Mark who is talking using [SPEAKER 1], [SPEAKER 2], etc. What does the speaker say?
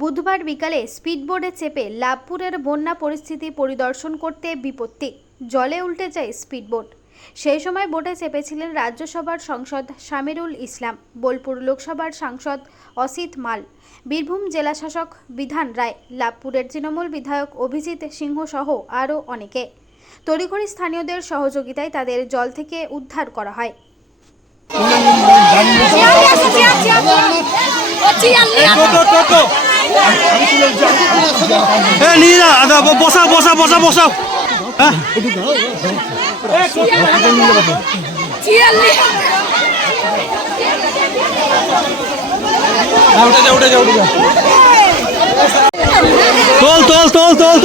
[SPEAKER 1] বুধবার বিকালে স্পিডবোটে চেপে লাভপুরের বন্যা পরিস্থিতি পরিদর্শন করতে বিপত্তি। জলে উল্টে যায় স্পিডবোট। সেই সময় বোটে চেপেছিলেন রাজ্যসভার সংসদ শামিরুল ইসলাম বোলপুর লোকসভার সাংসদ অসিত মাল বীরভূম জেলাশাসক বিধান রায় লাভপুরের তৃণমূল বিধায়ক অভিজিৎ সিংহ সহ আরও অনেকে। তড়িঘড়ি স্থানীয়দের সহযোগিতায় তাদের জল থেকে উদ্ধার করা হয়।
[SPEAKER 2] টোটো টোটো এ নিয়ে যা আদা বসা বসা বসা বসা হ্যাঁ? উঠে যা উঠে যা তোল। তোল তোল তোল